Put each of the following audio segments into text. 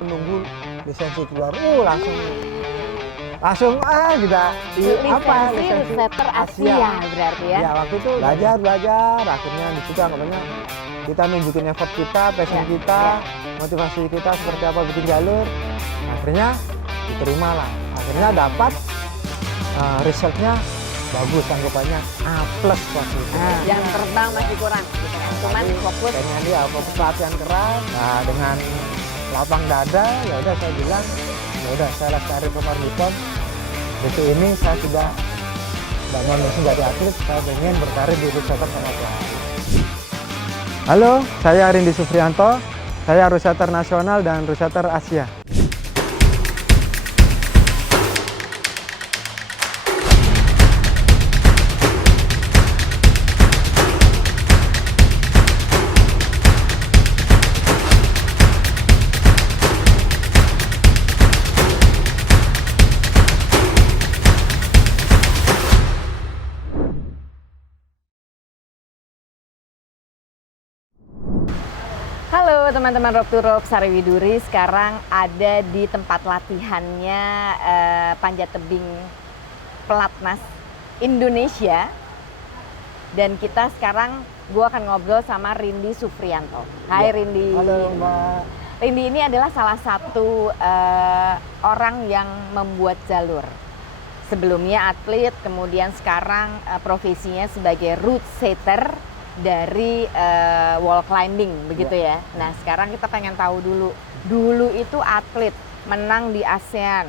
menunggu lisensi keluar. Langsung juga lisensi Ruseter Asia berarti ya. Ya waktu itu belajar, akhirnya di situ anggapannya kita nunjukin effort kita, passion kita, motivasi kita seperti apa bikin jalur. Akhirnya diterima lah. Akhirnya dapat resultnya bagus, anggapannya A+ waktu itu. Yang terbang masih kurang, gitu kan. Cuman fokus. Dia fokus latihan keras. Nah dengan lapang dada, ya udah saya bilang, ya udah saya lestari ke Marbikon. Detik ini saya sudah tidak mau menjadi atlet, saya pengen berkarir di Ruseter sama pelatih. Halo, saya Rindi Sufrianto, saya Ruseter Nasional dan Ruseter Asia. Halo teman-teman Rope to Rope Sariwiduri, sekarang ada di tempat latihannya panjat tebing pelatnas Indonesia. Dan kita sekarang, gue akan ngobrol sama Rindi Sufrianto. Hai Rindi. Halo Mbak. Rindi ini adalah salah satu orang yang membuat jalur. Sebelumnya atlet, kemudian sekarang profesinya sebagai route setter dari wall climbing, begitu ya. Nah sekarang kita pengen tahu dulu itu atlet, menang di ASEAN,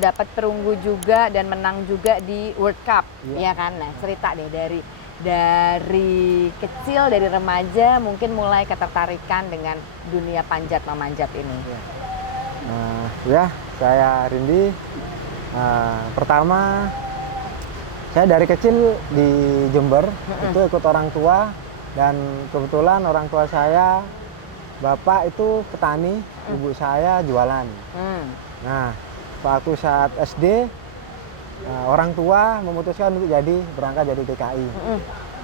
dapat perunggu juga dan menang juga di World Cup, ya kan. Nah cerita deh dari kecil, dari remaja mungkin mulai ketertarikan dengan dunia panjat memanjat ini. Saya Rindi. Pertama saya dari kecil di Jember, itu ikut orang tua, dan kebetulan orang tua saya, bapak itu petani, ibu saya jualan. Nah, waktu saat SD, orang tua memutuskan untuk berangkat jadi TKI.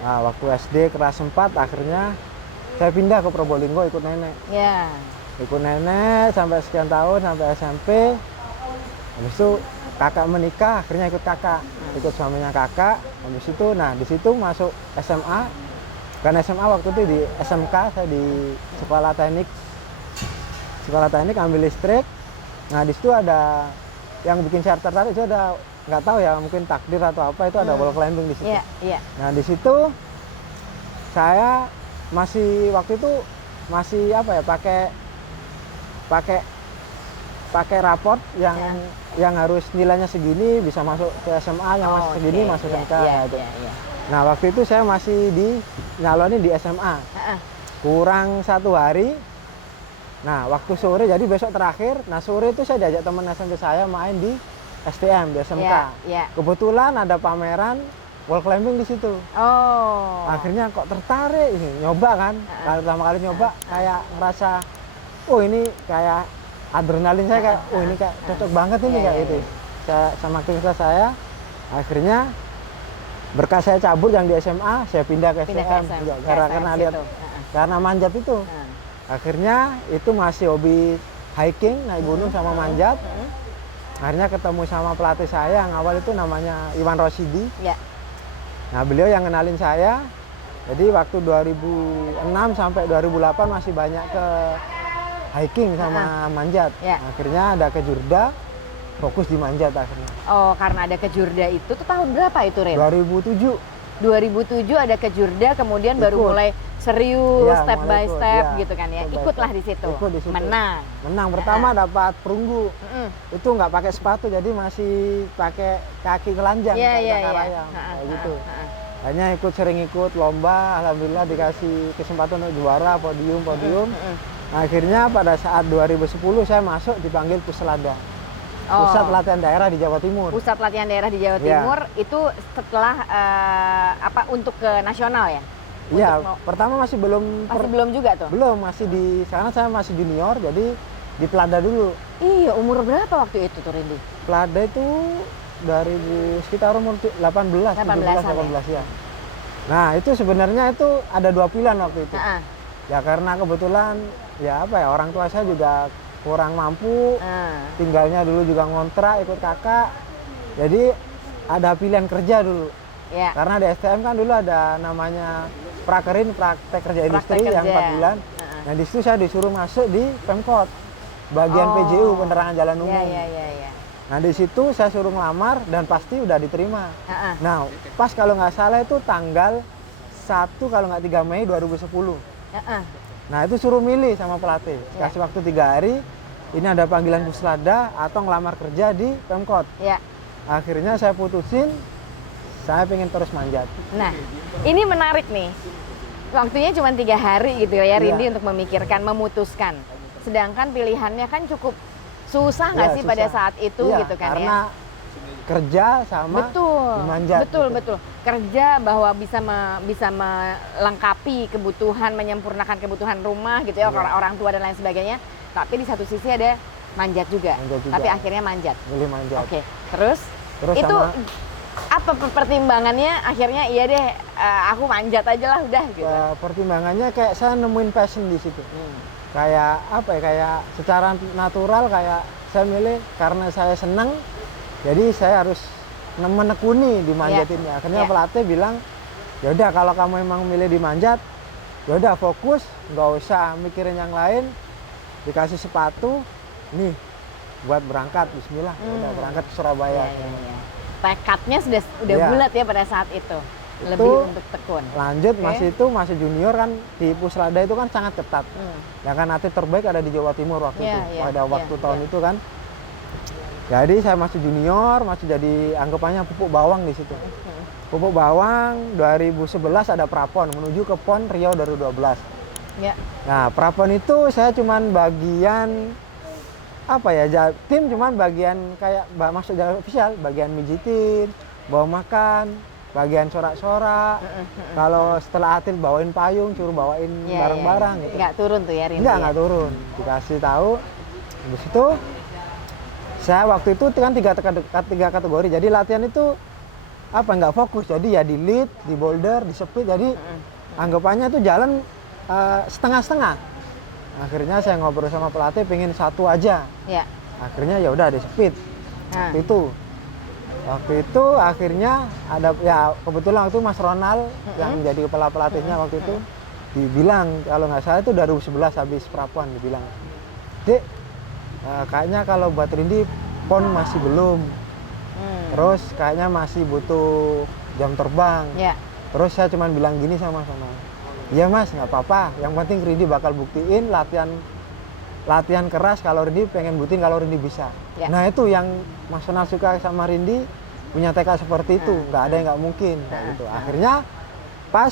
Nah, waktu SD kelas 4 akhirnya saya pindah ke Probolinggo ikut nenek. Ikut nenek sampai sekian tahun, sampai SMP. Habis itu kakak menikah, akhirnya ikut kakak, ikut suaminya kakak. Habis itu, nah di situ masuk SMA. Kan SMA waktu itu di SMK, saya di sekolah teknik ambil listrik. Nah di situ ada yang bikin saya tertarik, itu ada nggak tahu ya, mungkin takdir atau apa, itu ada wall climbing di situ. Nah di situ saya waktu itu masih pakai raport yang harus nilainya segini bisa masuk ke SMA, yang masih segini masuk SMK. Nah waktu itu saya masih nyalonin di SMA, kurang 1 hari. Nah waktu sore, jadi besok terakhir. Nah sore itu saya diajak teman SMP saya main di STM, di SMK. Kebetulan ada pameran wall climbing di situ. Akhirnya kok tertarik, nyoba kan. Pertama kali nyoba kayak merasa, ini kayak adrenalin saya kayak, ini kayak cocok banget ini kayak gitu. Sama aktivitas saya, akhirnya berkas saya cabut yang di SMA, saya pindah ke STM. Karena lihat, karena manjat itu. Akhirnya itu masih hobi hiking, naik gunung sama manjat. Akhirnya ketemu sama pelatih saya yang awal itu namanya Iwan Rosidi. Nah beliau yang kenalin saya. Jadi waktu 2006 sampai 2008 masih banyak ke hiking sama manjat. Akhirnya ada Kejurda, fokus di manjat akhirnya. Karena ada Kejurda itu tuh tahun berapa itu, Ren? 2007 ada Kejurda, kemudian baru mulai serius, step by step gitu kan ya. Ikutlah di situ. Menang pertama dapat perunggu. Itu nggak pakai sepatu, jadi masih pakai kaki telanjang. Gitu. Hanya sering ikut lomba, alhamdulillah dikasih kesempatan untuk juara, podium. Akhirnya pada saat 2010 saya masuk, dipanggil Puslada, Pusat Latihan Daerah di Jawa Timur. Pusat Latihan Daerah di Jawa Timur itu setelah untuk ke nasional ya? Iya, pertama masih belum. Belum juga tuh? Belum, karena saya masih junior, jadi di Pelada dulu. Iya, umur berapa waktu itu tuh Rindi? Pelada itu dari sekitar umur 18 ya. Nah itu sebenarnya itu ada 2 pilihan waktu itu. Ya karena kebetulan orang tua saya juga kurang mampu, tinggalnya dulu juga ngontrak ikut kakak. Jadi ada pilihan kerja dulu. Ya. Karena di STM kan dulu ada namanya prakerin, praktek kerja industri kerja. yang 4 bulan. Nah di situ saya disuruh masuk di Pemkot, bagian PJU, penerangan jalan umum. Ya. Nah di situ saya suruh ngelamar dan pasti udah diterima. Nah pas kalau nggak salah itu tanggal 1 kalau nggak 3 Mei 2010. Nah itu suruh milih sama pelatih, kasih waktu 3 hari, ini ada panggilan puslada atau ngelamar kerja di Pemkot. Akhirnya saya putusin, saya pengen terus manjat. Nah ini menarik nih, waktunya cuma 3 hari gitu ya Rindy untuk memikirkan, memutuskan. Sedangkan pilihannya kan cukup susah nggak sih susah pada saat itu gitu kan karena ya? Kerja sama dimanjat. Betul. Kerja bahwa bisa melengkapi kebutuhan, menyempurnakan kebutuhan rumah gitu ya, orang tua dan lain sebagainya. Tapi di satu sisi ada manjat juga. Tapi akhirnya manjat. Milih manjat. Oke. Terus itu sama, apa pertimbangannya akhirnya iya deh aku manjat aja lah udah gitu. Pertimbangannya kayak saya nemuin passion di situ. Kayak apa ya, kayak secara natural kayak saya milih karena saya senang. Jadi saya harus menekuni di manjat ini. Akhirnya pelatih bilang, ya udah kalau kamu emang milih di manjat, ya udah fokus, nggak usah mikirin yang lain. Dikasih sepatu, nih buat berangkat, Bismillah. Udah berangkat ke Surabaya. Tekadnya udah bulat ya pada saat itu. Lebih untuk tekun. Lanjut masih junior kan, di Puslada itu kan sangat ketat. Ya kan atlet terbaik ada di Jawa Timur waktu itu. Pada waktu tahun itu kan. Jadi saya masih junior, masih jadi anggapannya pupuk bawang di situ. Pupuk bawang 2011 ada prapon menuju ke PON Riau 2012. Nah, prapon itu saya cuman bagian apa ya? Tim cuman bagian kayak masuk jalur ofisial, bagian mijitin, bawa makan, bagian sorak-sorak. Kalau setelah atlet bawain payung, suruh bawain barang-barang gitu. Nggak turun tuh ya Rindy? Nggak turun. Dikasih tahu. Habis itu saya waktu itu kan 3 kategori, jadi latihan itu apa nggak fokus, jadi ya di lead, di boulder, di speed, jadi anggapannya itu jalan setengah-setengah. Akhirnya saya ngobrol sama pelatih, pengen satu aja. Akhirnya ya udah di speed. Waktu itu akhirnya ada ya kebetulan waktu Mas Ronald yang jadi kepala pelatihnya waktu itu dibilang kalau nggak salah itu 2011 habis prapon dibilang, Dek, kayaknya kalau buat Rindy PON masih belum, terus kayaknya masih butuh jam terbang. Terus saya cuma bilang gini sama iya Mas, nggak apa-apa, yang penting Rindy bakal buktiin latihan keras kalau Rindy pengen buktiin kalau Rindy bisa. Nah itu yang Mas Ronald suka sama Rindy, punya tekad seperti itu, nggak ada yang nggak mungkin kayak gitu. Akhirnya pas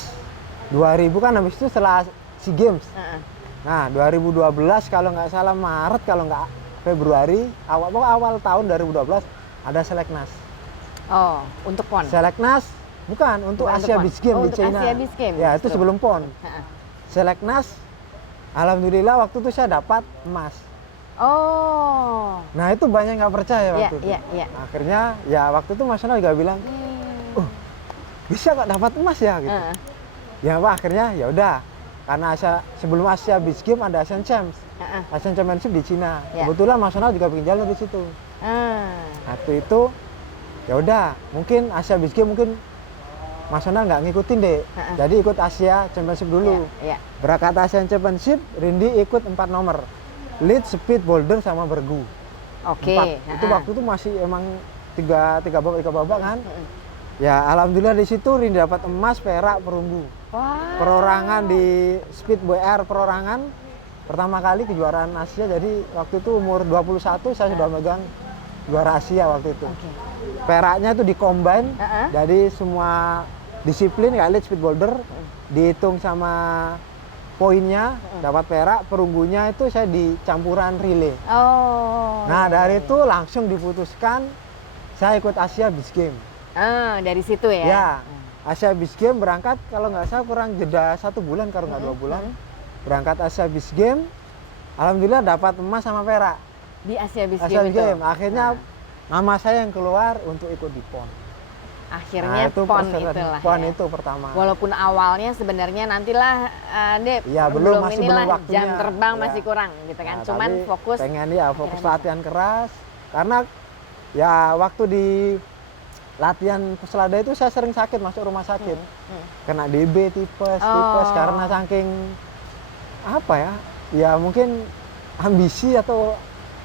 2000 kan habis itu setelah SEA Games. Nah 2012 kalau nggak salah Maret kalau nggak Februari awal tahun 2012 ada Seleknas. Oh, untuk PON? Seleknas bukan untuk Asia Beach Games di China. Asia Beach Games. Ya itu sebelum PON. Seleknas, alhamdulillah waktu itu saya dapat emas. Oh. Nah itu banyak nggak percaya waktu itu. Akhirnya ya waktu itu Mas Ronald juga bilang, bisa kok dapat emas ya gitu. Ya Pak akhirnya ya udah. Karena sebelum Asia Beach Games ada Asian Champs, Asian Championship di Cina. Kebetulan Mas Ronald juga bikin jalur di situ. Waktu itu, ya udah, mungkin Asia Beach Games mungkin Mas Ronald nggak ngikutin deh. Jadi ikut Asia Championship dulu. Berangkat Asian Championship, Rindy ikut 4 nomor, lead, speed, boulder, sama bergu. Itu waktu itu masih emang tiga babak kan. Ya alhamdulillah di situ Rindy dapat emas, perak, perunggu. Perorangan di speed WR perorangan pertama kali kejuaraan Asia. Jadi waktu itu umur 21 saya sudah megang juara Asia waktu itu. Peraknya itu di combine, jadi semua disiplin kayak lead, speed, boulder dihitung sama poinnya dapat perak. Perunggunya itu saya di campuran relay. Nah dari itu langsung diputuskan saya ikut Asia Beach Games. Dari situ ya? Ya, Asia Beach Games berangkat kalau nggak salah kurang jeda 1 bulan kalau nggak 2 bulan. Berangkat Asia Beach Games, alhamdulillah dapat emas sama perak. Di Asia Beach Games itu? Akhirnya nama saya yang keluar untuk ikut di PON. Akhirnya itu PON persetan- itulah PON ya. itu pertama. Walaupun awalnya sebenarnya nantilah Dep, Iya, belum, masih inilah belum waktunya. jam terbang Iya. masih kurang gitu kan. Nah, Cuman tapi fokus pengen ya fokus akhirnya bisa. latihan keras karena ya waktu di latihan peselada itu saya sering sakit, masuk rumah sakit. Kena DB, tipes karena saking apa ya? Ya mungkin ambisi atau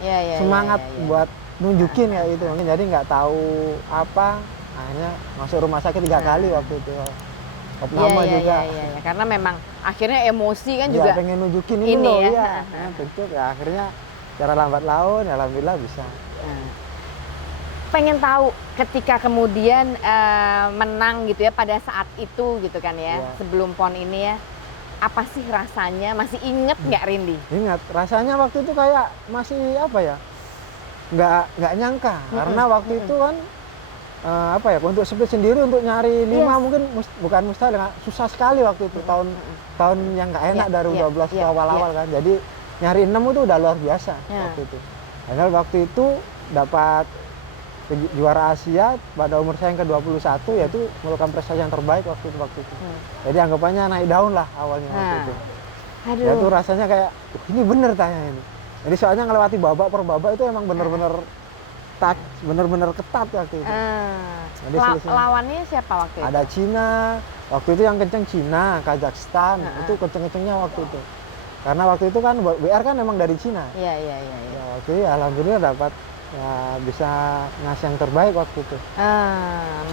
Ya, semangat ya. buat nunjukin ya itu. Mungkin jadi nggak tahu apa, akhirnya masuk rumah sakit 3 kali waktu itu. Nama juga. Iya. Karena memang akhirnya emosi kan Ya, juga pengen nunjukin ini ini loh ya. ya. Nah, betul ya, akhirnya cara lambat laun ya alhamdulillah bisa. Nah, pengen tahu ketika kemudian menang gitu ya pada saat itu gitu kan ya, Iya. sebelum PON ini ya, apa sih rasanya? Masih inget nggak Rindi? Ingat, rasanya waktu itu kayak masih apa ya? Nggak nyangka karena waktu itu kan apa ya? Untuk speed sendiri untuk nyari 5 mungkin bukan mustahil, susah sekali waktu itu tahun yang nggak enak dari 12 ke awal-awal kan. Jadi nyari 6 itu udah luar biasa waktu itu. Padahal waktu itu dapat juara Asia pada umur saya yang ke-21 yaitu merupakan prestasi yang terbaik waktu itu. Jadi anggapannya naik daun lah awalnya waktu itu. Aduh. Ya itu rasanya kayak ini bener tanya ini. Jadi soalnya ngelewati babak per babak itu emang bener-bener ketat waktu itu. Jadi Lawannya siapa waktu itu? ada Cina, waktu itu yang kenceng Cina, Kazakhstan, itu kenceng-kencengnya waktu itu. Karena waktu itu kan WR kan emang dari Cina. Iya. Ya, waktu itu alhamdulillah dapat ya bisa ngasih yang terbaik waktu itu.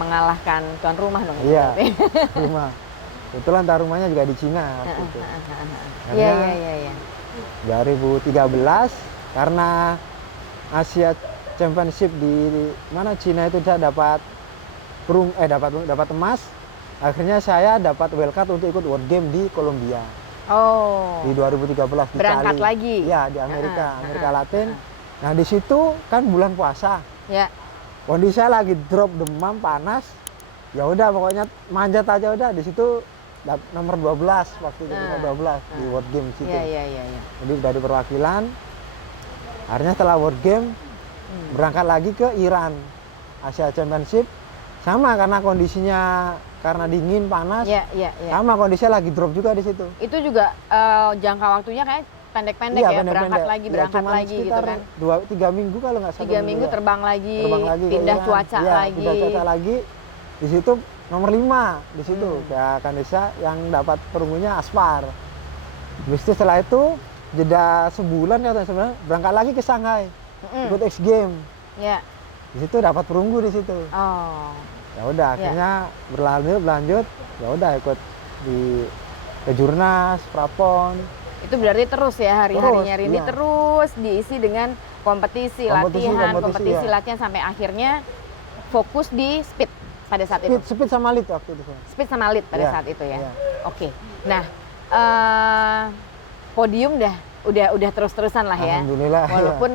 Mengalahkan tuan rumah dong. Iya, rumah. Kebetulan taruh rumahnya juga di Cina waktu itu. Iya. 2013 karena Asia Championship di mana Cina itu saya dapat dapat emas. Akhirnya saya dapat wildcard untuk ikut World Game di Kolombia. Oh. Di 2013 di Berangkat Cali. lagi. Iya, di Amerika Latin. Nah, di situ kan bulan puasa. Ya. Kondisi saya lagi drop demam, panas. Ya udah pokoknya manjat aja udah di situ nomor 12 waktu itu nomor 12 di World Game situ. Iya. Jadi dari perwakilan. Akhirnya setelah World Game berangkat lagi ke Iran Asia Championship sama karena kondisinya karena dingin panas. Iya. Sama kondisinya lagi drop juga di situ. Itu juga jangka waktunya kayak pendek-pendek ya, berangkat lagi gitu kan. 2-3 minggu kalau nggak salah. 3 minggu terbang lagi pindah ke Iran. cuaca Iya, lagi. pindah cuaca lagi. Di situ nomor 5 di situ ya Kanesa yang dapat perunggunya Aspar. Habis itu setelah itu jeda sebulan ya sebenarnya berangkat lagi ke Shanghai ikut X Game. Ya. Di situ dapat perunggu di situ. Oh. Ya udah akhirnya berlanjut ya udah ikut di Kejurnas, Prapon. Itu berarti terus ya hari-harinya Rindi iya. terus diisi dengan kompetisi latihan sampai akhirnya fokus di speed pada saat itu. Speed sama lead waktu itu. Speed sama lead pada Iya, saat itu ya. iya. Oke. Nah, podium udah terus-terusan lah ya. Alhamdulillah. Walaupun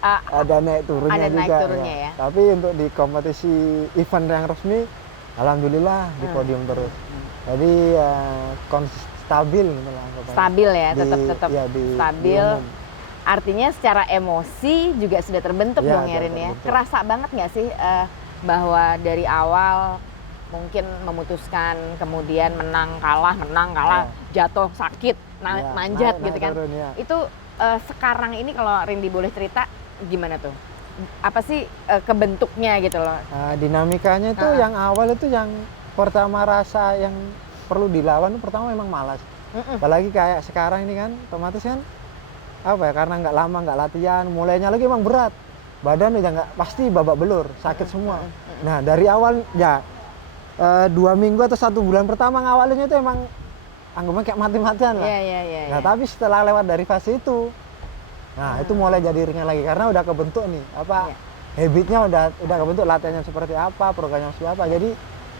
ada naik turunnya ada juga. naik turunnya ya. Tapi untuk di kompetisi event yang resmi, alhamdulillah di podium terus. Jadi stabil gitu lah. Stabil ya, tetap ya, stabil. Artinya secara emosi juga sudah terbentuk ya, dong ya Rin ya. Kerasa banget nggak sih bahwa dari awal mungkin memutuskan kemudian menang kalah jatuh sakit manjat naik, gitu kan. turun, ya. Itu sekarang ini kalau Rindi boleh cerita gimana tuh? Apa sih kebentuknya gitu loh? Dinamikanya itu yang awal itu yang pertama rasa yang perlu dilawan itu pertama memang malas. Apalagi kayak sekarang ini kan otomatis kan apa ya karena nggak lama nggak latihan mulainya lagi emang berat badan udah nggak pasti babak belur sakit semua. Nah dari awal ya 2 minggu atau 1 bulan pertama ngawalnya itu emang anggapnya kayak mati-matian lah. Nah tapi setelah lewat dari fase itu nah itu mulai jadi ringan lagi karena udah kebentuk nih apa habitnya udah kebentuk latihannya seperti apa programnya seperti apa jadi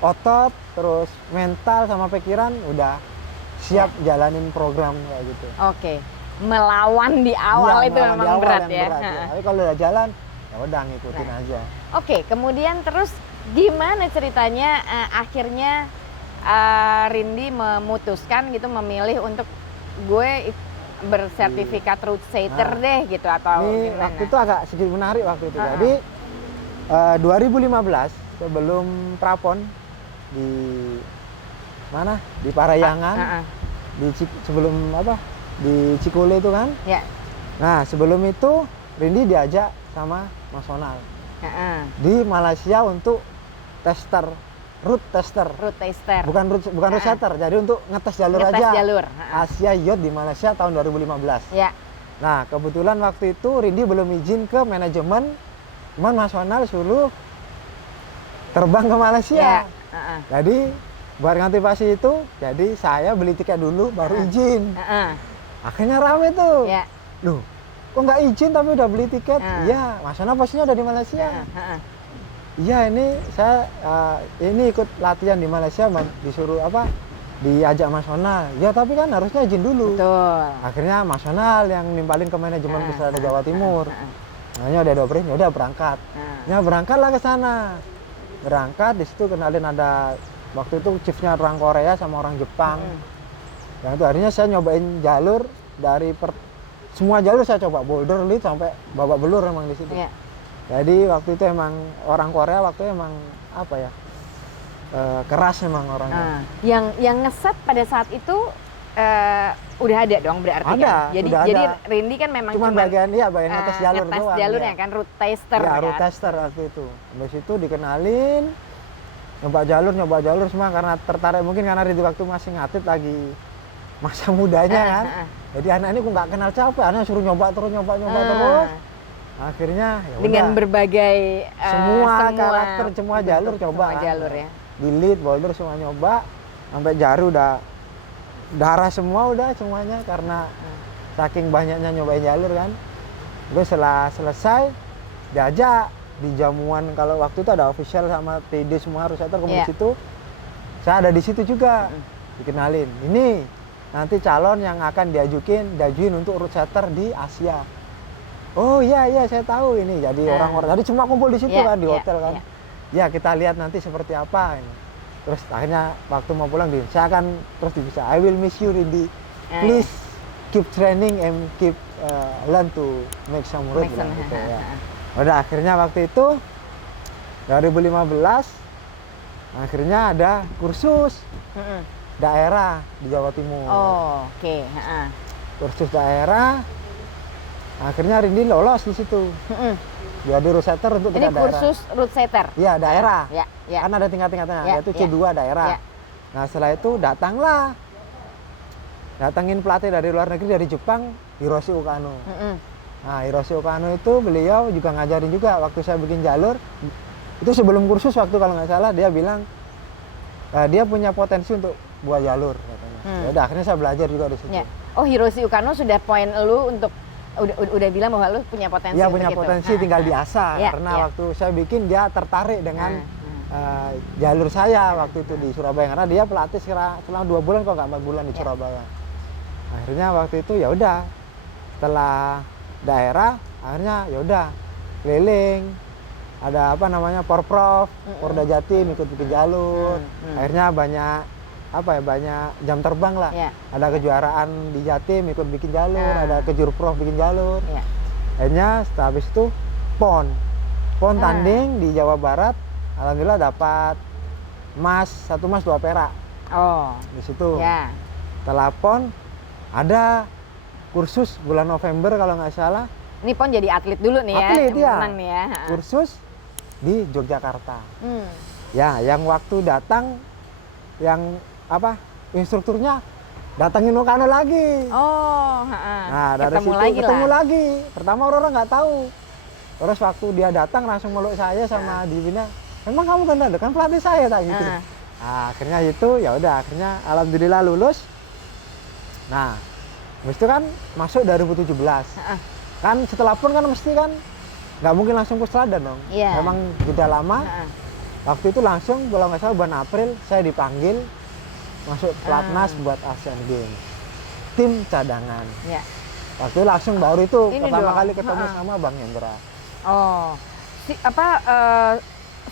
otot terus mental sama pikiran udah siap jalanin program kayak gitu. Oke. Melawan di awal itu memang berat ya. Tapi kalau udah jalan ya udah ngikutin aja. Oke, kemudian terus gimana ceritanya akhirnya Rindi memutuskan gitu memilih untuk gue bersertifikat route setter deh gitu atau ini gimana? waktu itu agak sedikit menarik waktu itu. Jadi 2015 sebelum Prapon di mana? Di Parayangan. Sebelum apa? Di Cikule itu kan. Ya. Nah, sebelum itu Rindy diajak sama Mas Sonal di Malaysia untuk route tester. Bukan route setter. Jadi untuk ngetes jalur aja. Asia Yacht di Malaysia tahun 2015. Ya. Nah, kebetulan waktu itu Rindy belum izin ke manajemen, cuman Mas Sonal suruh terbang ke Malaysia. Jadi buat ngantisipasi itu, jadi saya beli tiket dulu baru izin. Akhirnya rame tuh. Ya. Loh, kok nggak izin tapi udah beli tiket? Iya, Mas Sonal posisinya udah di Malaysia. Iya, ini saya ini ikut latihan di Malaysia, disuruh apa? Diajak Mas Sonal. Ya tapi kan harusnya izin dulu. Betul. Akhirnya Mas Sonal yang nimpalin ke manajemen Pusat Jawa Timur. Makanya udah dioperin, ya udah berangkat. Ya berangkatlah ke sana. Berangkat di situ kenalin ada waktu itu chiefnya orang Korea sama orang Jepang. Yang itu akhirnya saya nyobain jalur dari semua jalur saya coba, boulder, lead sampai babak belur emang di situ. Yeah. Jadi waktu itu emang orang Korea waktu itu emang apa ya? Keras emang orangnya. Yang ngeset pada saat itu udah ada dong berarti ada, kan? Jadi Rindy kan memang cuman bagian ngetes jalur ngetes doang. jalurnya kan, route tester ya, kan? route tester waktu itu. Habis itu dikenalin, nyoba jalur semua karena tertarik mungkin karena Rindy waktu masih ngatlet lagi masa mudanya kan. Jadi anak ini kok nggak kenal capek, anak suruh nyoba terus. Akhirnya ya dengan udah. Berbagai semua karakter, semua jalur coba. Semua jalur ya. Di lead, boulder semua nyoba, sampai Jaru udah darah semua udah semuanya karena saking banyaknya nyobain jalur kan. Terus setelah selesai diajak di jamuan, kalau waktu itu ada official sama TD semua harus setter di situ. Saya ada di situ juga. Dikenalin. Ini nanti calon yang akan diajuin untuk route setter di Asia. Oh iya saya tahu ini. Jadi orang-orang tadi cuma kumpul di situ kan di hotel kan. Ya kita lihat nanti seperti apa ini. Terus akhirnya waktu mau pulang saya akan terus bisa I will miss you Rindy. Please keep training and keep learn to make some route gitu ya. Udah akhirnya waktu itu 2015 akhirnya ada kursus daerah di Jawa Timur. Oke. Kursus daerah. Akhirnya Rindy lolos di situ. Jadi route setter untuk tingkat daerah. Ini kursus route setter? Iya, daerah. Ya. Kan ada tingkat-tingkatnya, yaitu C2 daerah. Nah, setelah itu datangin pelatih dari luar negeri, dari Jepang, Hiroshi Ukano. Nah, Hiroshi Ukano itu beliau juga ngajarin juga waktu saya bikin jalur. Itu sebelum kursus waktu kalau nggak salah dia bilang dia punya potensi untuk buat jalur katanya. Ya udah akhirnya saya belajar juga di situ. Ya. Oh, Hiroshi Ukano sudah poin lu untuk udah bilang bahwa lu punya potensi. Iya, punya potensi, tinggal diasah. Karena waktu saya bikin dia tertarik dengan jalur saya waktu itu di Surabaya, karena dia pelatih selama 2 bulan kok nggak 4 bulan di Surabaya. Akhirnya waktu itu ya udah setelah daerah akhirnya ya udah keliling, ada apa namanya Porprov, Porda Jatim ikut bikin jalur. Akhirnya banyak jam terbang lah. Ada kejuaraan di Jatim ikut bikin jalur, ada kejurprov bikin jalur. Akhirnya setelah habis itu PON tanding di Jawa Barat, alhamdulillah dapat emas, 1 emas 2 perak. Di situ. Setelah PON ada kursus bulan November kalau nggak salah. Ini PON jadi atlet dulu nih menang nih ya. Kursus di Yogyakarta. Ya, yang waktu datang yang instrukturnya datangin Ukano lagi. Nah, dari ketemu lagi. Pertama orang nggak tahu. Terus waktu dia datang langsung meluk saya sama Divina. Memang kamu kan pelatih saya tak gitu. Nah, akhirnya itu ya udah akhirnya alhamdulillah lulus. Nah, habis itu kan masuk 2017. Kan setelah PON kan mesti kan nggak mungkin langsung ke Selatan dong. Memang jeda lama. Waktu itu langsung kalau nggak salah bulan April saya dipanggil masuk pelatnas buat Asian Games, tim cadangan. Waktu itu langsung baru itu pertama kali ketemu sama Bang Hendra.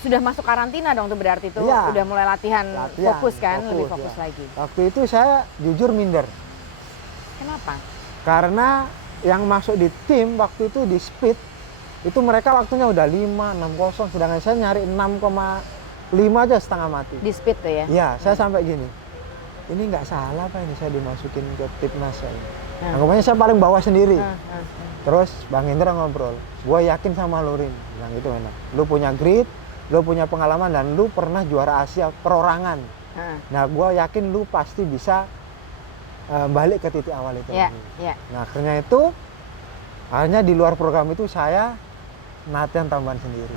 Sudah masuk karantina dong tuh berarti itu udah mulai latihan fokus kan, lebih fokus lagi. Waktu itu saya jujur minder. Kenapa? Karena yang masuk di tim waktu itu di speed itu mereka waktunya udah 5, 6-0, sedangkan saya nyari 5 aja setengah mati. Di speed tuh ya? Iya, saya sampai gini. Ini nggak salah Pak, ini saya dimasukin ke timnas saya. Hmm. Anggapannya saya paling bawah sendiri. Hmm. Terus Bang Indra ngobrol, gue yakin sama lu Rin, bilang gitu enak. Lu punya grit, lu punya pengalaman, dan lu pernah juara Asia perorangan. Nah, gue yakin lu pasti bisa balik ke titik awal itu. Yeah, lagi. yeah. Nah, akhirnya di luar program itu saya latihan tambahan sendiri.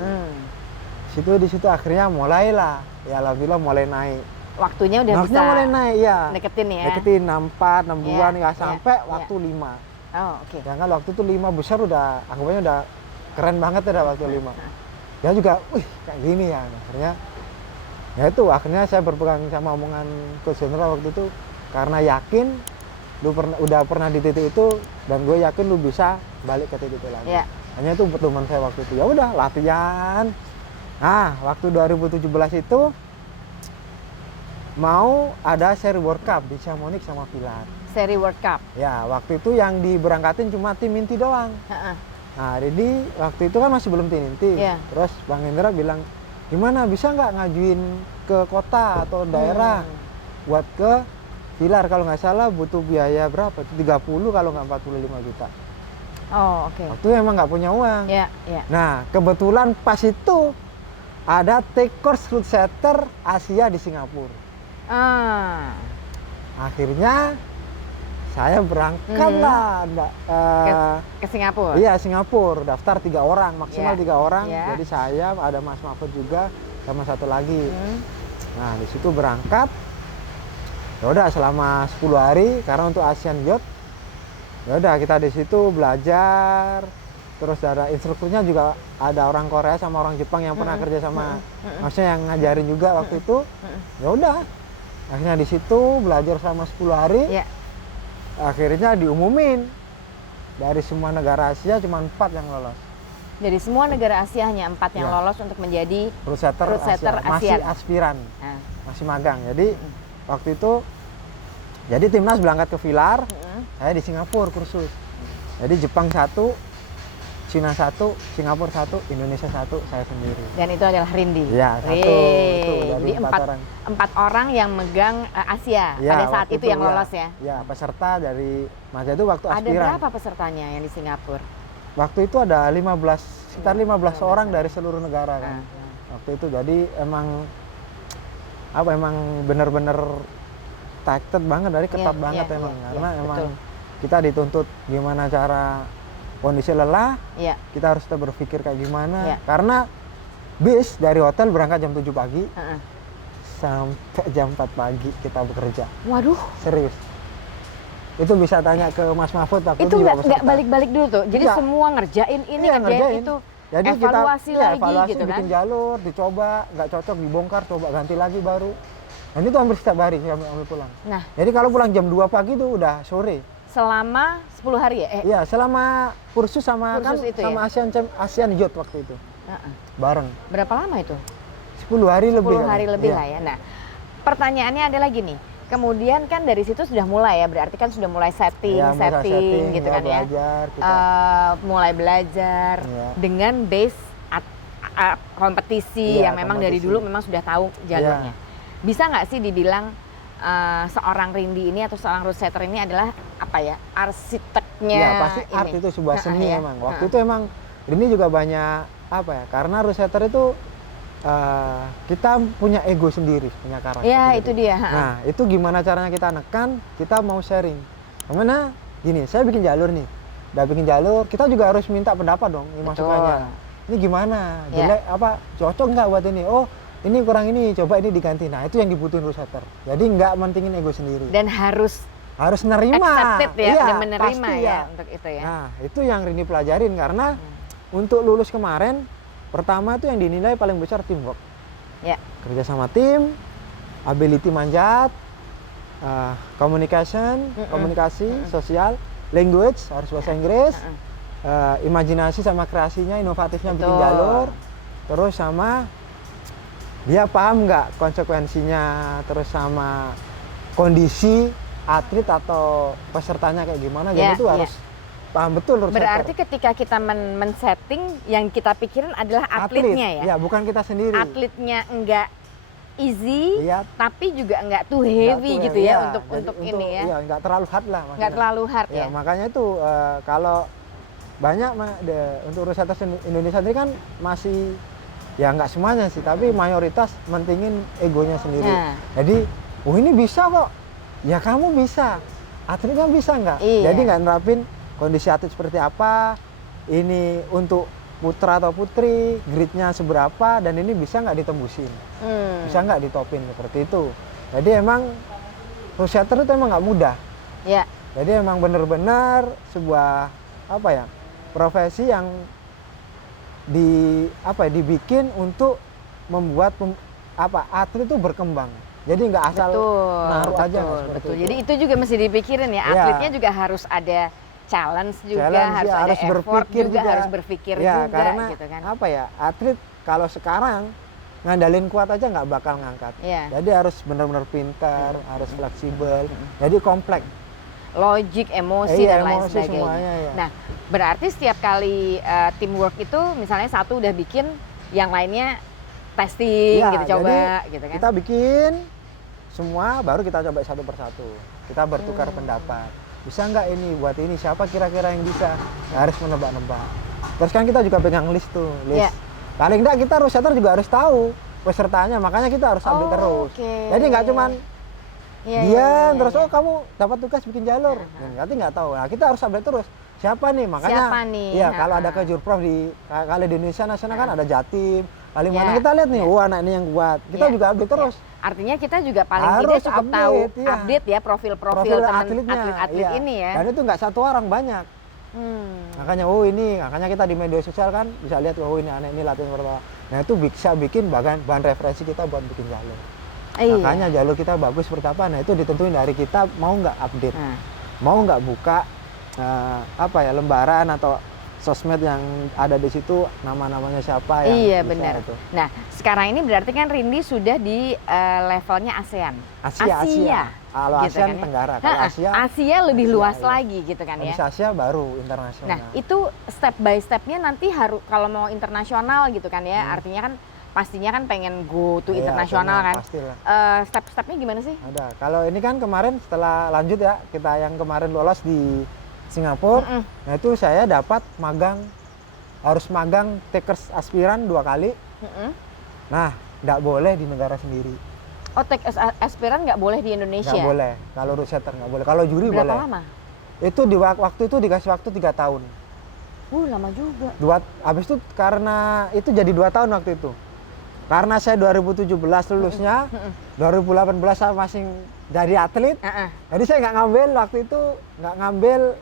Di situ akhirnya mulailah, ya alhamdulillah mulai naik. Waktunya udah Maksudnya bisa mulai naik, ya. deketin ya? Deketin 64, 62 nih, sampai waktu 5. Oh, oke. Jangan waktu itu 5 besar udah, anggapannya udah keren banget ya waktu 5. Ya juga, wih kayak gini ya. Akhirnya, ya itu akhirnya saya berpegang sama omongan Coach General waktu itu, karena yakin lu udah pernah di titik itu, dan gue yakin lu bisa balik ke titik itu lagi. Yeah. Hanya itu pertemuan saya waktu itu. Ya udah latihan. Nah, waktu 2017 itu mau ada seri World Cup di Chamonix sama Pilar. Seri World Cup. Ya, waktu itu yang diberangkatin cuma tim inti doang. Nah, jadi waktu itu kan masih belum tim inti. Yeah. Terus Bang Indra bilang, gimana bisa nggak ngajuin ke kota atau daerah buat ke Pilar? Kalau nggak salah butuh biaya berapa? 30 kalau nggak 45 juta. Oh, oke. Waktu emang nggak punya uang. Ya, ya. Nah, kebetulan pas itu ada take course route setter Asia di Singapura. Akhirnya saya berangkat lah ke Singapura. Iya, Singapura. Daftar 3 orang, maksimal 3 orang. Yeah. Jadi saya, ada Mas Mahfud juga, sama satu lagi. Nah, di situ berangkat. Ya udah selama 10 hari karena untuk Asian Youth. Ya udah kita di situ belajar. Terus ada instrukturnya juga, ada orang Korea sama orang Jepang yang pernah kerja sama, maksudnya yang ngajarin juga waktu itu. Ya udah, akhirnya di situ belajar selama 10 hari. Yeah. Akhirnya diumumin dari semua negara Asia cuma 4 yang lolos. Dari semua negara Asia hanya 4 yang lolos untuk menjadi route setter Asia. Masih aspiran, masih magang. Jadi waktu itu, jadi timnas berangkat ke Pilar, saya di Singapura kursus. Jadi Jepang 1, Cina 1, Singapura 1, Indonesia 1, saya sendiri. Dan itu adalah Rindi. Iya, 1 itu dari Jadi 4 orang yang megang Asia ya, pada saat itu yang lolos ya? Ya, peserta dari masa itu waktu aspiran. Ada berapa pesertanya yang di Singapura? Waktu itu ada sekitar 15 orang dari seluruh negara kan. Waktu itu jadi emang benar-benar tighted banget, dari ketat banget emang. Karena emang kita dituntut gimana cara kondisi lelah, kita harus tetap berpikir kayak gimana. Karena bis dari hotel berangkat jam 7 pagi, sampai jam 4 pagi kita bekerja. Waduh. Serius. Itu bisa tanya ke Mas Mahfud waktu itu nggak balik-balik dulu tuh. Jadi semua ngerjain ini, ngerjain itu. Jadi evaluasi kita lagi evaluasi, gitu kan. bikin jalur, dicoba, nggak cocok dibongkar, coba ganti lagi baru. Dan itu hampir setiap hari kami ambil pulang. Nah, jadi kalau pulang jam 2 pagi itu udah sore. Selama 10 hari ya? Iya, selama kursus sama itu sama ya? Asian Youth waktu itu. Bareng. Berapa lama itu? 10 hari lebih. 10 hari lebih lah ya. Nah, pertanyaannya adalah gini. Kemudian kan dari situ sudah mulai ya, berarti kan sudah mulai setting gitu kan ya. Belajar, mulai belajar dengan base kompetisi yang memang dari dulu memang sudah tahu jalurnya. Bisa nggak sih dibilang seorang Rindi ini atau seorang route setter ini adalah apa ya, arsiteknya? Ya pasti art itu sebuah seni emang. Waktu itu emang Rindi juga banyak apa ya, karena route setter itu kita punya ego sendiri, punya karakter. Iya, itu dia. Nah, itu gimana caranya kita nekan, kita mau sharing. Karena gini, saya bikin jalur nih. Udah bikin jalur, kita juga harus minta pendapat dong, masukannya. Ini gimana? Jelek apa? Cocok nggak buat ini? Oh, ini kurang ini, coba ini diganti. Nah, itu yang dibutuhin route setter. Jadi nggak mentingin ego sendiri. Dan harus nerima. Accepted ya, dan menerima ya untuk itu ya. Nah, itu yang Rindi pelajarin karena untuk lulus kemarin, pertama itu yang dinilai paling besar teamwork. Kerja sama tim, ability manjat, komunikasi, sosial, language, harus bahasa Inggris, imajinasi sama kreasinya, inovatifnya bikin jalur, terus sama dia paham nggak konsekuensinya, terus sama kondisi atlet atau pesertanya kayak gimana, jadi itu harus paham betul. Berarti ketika kita men-setting, yang kita pikirin adalah atletnya ya? Ya, bukan kita sendiri. Atletnya enggak easy, Iya. tapi juga nggak too Nggak heavy tuh, gitu iya. ya untuk Jadi ini ya. Iya, nggak terlalu hard lah maksudnya. Nggak terlalu hard ya. Makanya itu kalau banyak untuk Roosetter Indonesia ini kan masih ya nggak semuanya sih, tapi mayoritas mentingin egonya sendiri. Nah. Jadi, oh ini bisa kok. Ya kamu bisa. Atletnya bisa nggak? Iya. Jadi nggak nerapin kondisi atlet seperti apa, ini untuk putra atau putri, gridnya seberapa, dan ini bisa nggak ditembusin, bisa nggak ditopin seperti itu. Jadi emang Roosetter itu emang nggak mudah. Ya. Jadi emang benar-benar sebuah apa ya, profesi yang dibikin untuk membuat atlet itu berkembang. Jadi nggak asal naruh aja. Betul. Jadi itu juga mesti dipikirin ya. Atletnya juga harus ada challenge juga, harus ada effort juga, harus berpikir ya, juga karena gitu kan. apa ya, atlet kalau sekarang ngandalin kuat aja nggak bakal ngangkat. Ya. Jadi harus benar-benar pintar, harus fleksibel. Jadi kompleks. Logik, emosi dan lain emosi sebagainya. Semuanya, ya. Nah, berarti setiap kali teamwork itu misalnya satu udah bikin, yang lainnya testing Ya, gitu, coba gitu kan. Kita bikin semua, baru kita coba satu persatu. Kita bertukar pendapat. Bisa nggak ini buat ini, siapa kira-kira yang bisa? Harus menebak-nebak. Terus kan kita juga pegang list tuh, list. Paling nggak kita Roosetter juga harus tahu pesertanya, makanya kita harus update terus. Jadi nggak cuman terus oh kamu dapat tugas bikin jalur, nanti nggak tahu. Nah, kita harus update terus. Siapa nih? Makanya iya, kalau ada ke Jurprov kalau di Indonesia nasional kan ada Jatim, Kalimantan, kita lihat nih, wah anak ini yang kuat. Kita juga update terus. Artinya kita juga paling harus tidak cukup tahu update ya profil-profil atlet-atlet ini ya. Dan itu nggak satu orang, banyak. Makanya makanya kita di media sosial kan bisa lihat, oh ini anak ini latihan pertama. Nah itu bisa bikin bahan referensi kita buat bikin jalur. Makanya jalur kita bagus seperti apa, nah itu ditentuin dari kita mau nggak update, mau nggak buka lembaran atau sosmed yang ada di situ, nama-namanya siapa yang iya benar. Itu. Nah sekarang ini berarti kan Rindy sudah di levelnya ASEAN. Asia. Kalau gitu ASEAN kan, Tenggara, kalau Asia lebih luas lagi gitu kan ya. Asia baru internasional. Nah itu step by stepnya nanti harus kalau mau internasional gitu kan ya, artinya kan pastinya kan pengen go to internasional kan. Step-stepnya gimana sih? Ada. Kalau ini kan kemarin setelah lanjut ya, kita yang kemarin lolos di Singapura, nah itu saya dapat harus magang takers aspiran 2 kali. Nah, nggak boleh di negara sendiri. Oh, takers aspiran nggak boleh di Indonesia? Nggak boleh. Kalau Roosetter nggak boleh. Kalau juri berapa boleh. Berapa lama? Itu waktu itu dikasih waktu 3 tahun. Lama juga. Habis itu karena itu jadi 2 tahun waktu itu. Karena saya 2017 lulusnya, 2018 saya masih jadi atlet, jadi saya nggak ngambil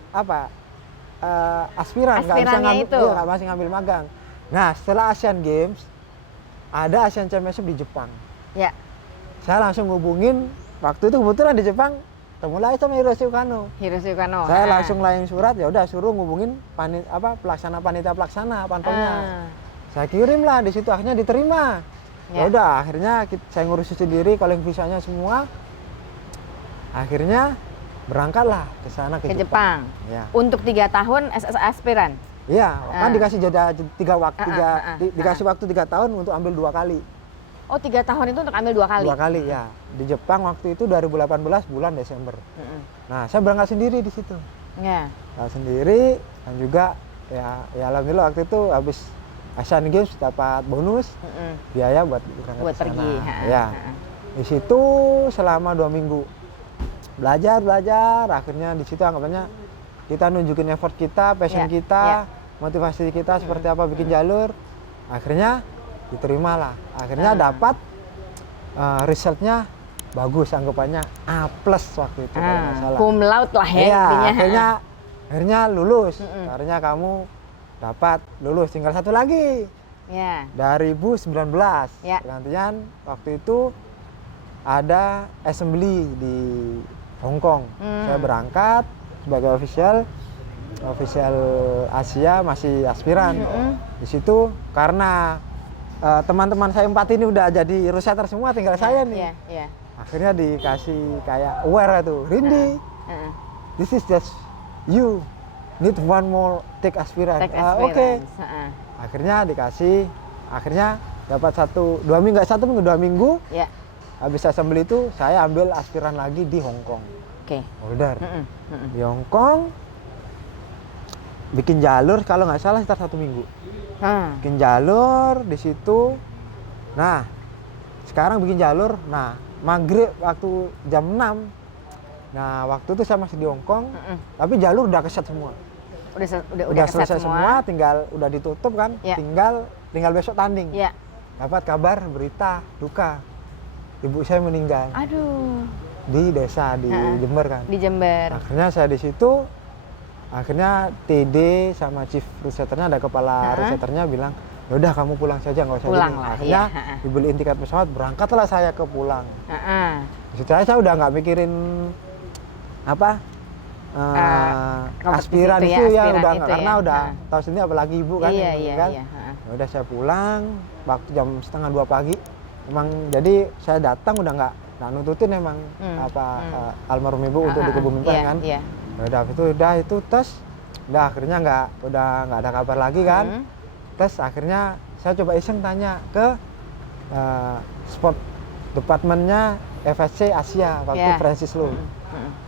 aspiran, nggak bisa ngambil, nggak masih ngambil magang. Nah setelah Asian Games, ada Asian Championship di Jepang. Ya. Saya langsung ngubungin, waktu itu kebetulan di Jepang, ketemu lagi sama Hiroshi Ukano. Saya langsung lain surat, ya udah suruh ngubungin panitia pelaksana pantongnya. Saya kirim lah di situ, akhirnya diterima. Ya udah, akhirnya saya ngurus sendiri, calling visanya semua. Akhirnya berangkatlah ke sana ke Jepang. Ya. Untuk 3 tahun aspiran. Iya, kan dikasih jeda 3 waktu, dikasih waktu 3 tahun untuk ambil 2 kali. Oh, 3 tahun itu untuk ambil 2 kali? 2 kali ya. Di Jepang waktu itu 2018 bulan Desember. Nah, saya berangkat sendiri di situ. Iya. Sendiri, dan juga ya alhamdulillah waktu itu habis Asian Games dapat bonus biaya buat pergi. Ya. Di situ selama 2 minggu. Belajar, akhirnya di situ anggapannya kita nunjukin effort kita, passion kita, motivasi kita seperti apa bikin jalur. Akhirnya diterima lah. Akhirnya dapat resultnya bagus, anggapannya A+ waktu itu kalau nggak salah. Cum laude lah ya intinya. Akhirnya lulus. Akhirnya kamu dapat lulus, tinggal satu lagi. 2019. Gantian waktu itu ada assembly di Hong Kong. Saya berangkat sebagai official Asia, masih aspiran. Di situ karena teman-teman saya 4 ini udah jadi Roosetter semua, tinggal saya nih. Akhirnya dikasih kayak aware tuh, Rindy, this is just you need one more take aspiran. Oke. Akhirnya dikasih, akhirnya dapat 2 minggu, 2 minggu. habis assembly itu saya ambil aspiran lagi di Hong Kong. Oke. Order. Di Hong Kong bikin jalur kalau nggak salah sekitar 1 minggu. Bikin jalur di situ. Nah, sekarang bikin jalur. Nah, maghrib waktu jam 6. Nah, waktu itu saya masih di Hong Kong. Tapi jalur udah keset semua. Udah Selesai semua, tinggal udah ditutup kan. Ya. Tinggal besok tanding. Ya. Dapat kabar berita duka. Ibu saya meninggal. Aduh. Di desa di Jember kan. Di Jember. Akhirnya saya di situ. Akhirnya TD sama chief resetter-nya, ada kepala resetter-nya bilang, ya udah kamu pulang saja, nggak usah Pulang gini. lah, Akhirnya iya. dibeliin tiket pesawat, berangkatlah saya ke pulang. Di situ saya udah nggak mikirin apa aspiran itu ya, itu ya, aspiran udah itu nggak, karena ya. udah tahu sendiri apalagi ibu kan. Iya, yang iya, meninggal. iya. Ya udah saya pulang waktu jam 1:30 pagi. Emang jadi saya datang udah nggak nututin emang almarhum ibu untuk dikebumikan iya, kan. Iya. Udah itu tes, udah akhirnya nggak ada kabar lagi kan. Tes akhirnya saya coba iseng tanya ke sport departemennya FSC Asia waktu Francis Lu.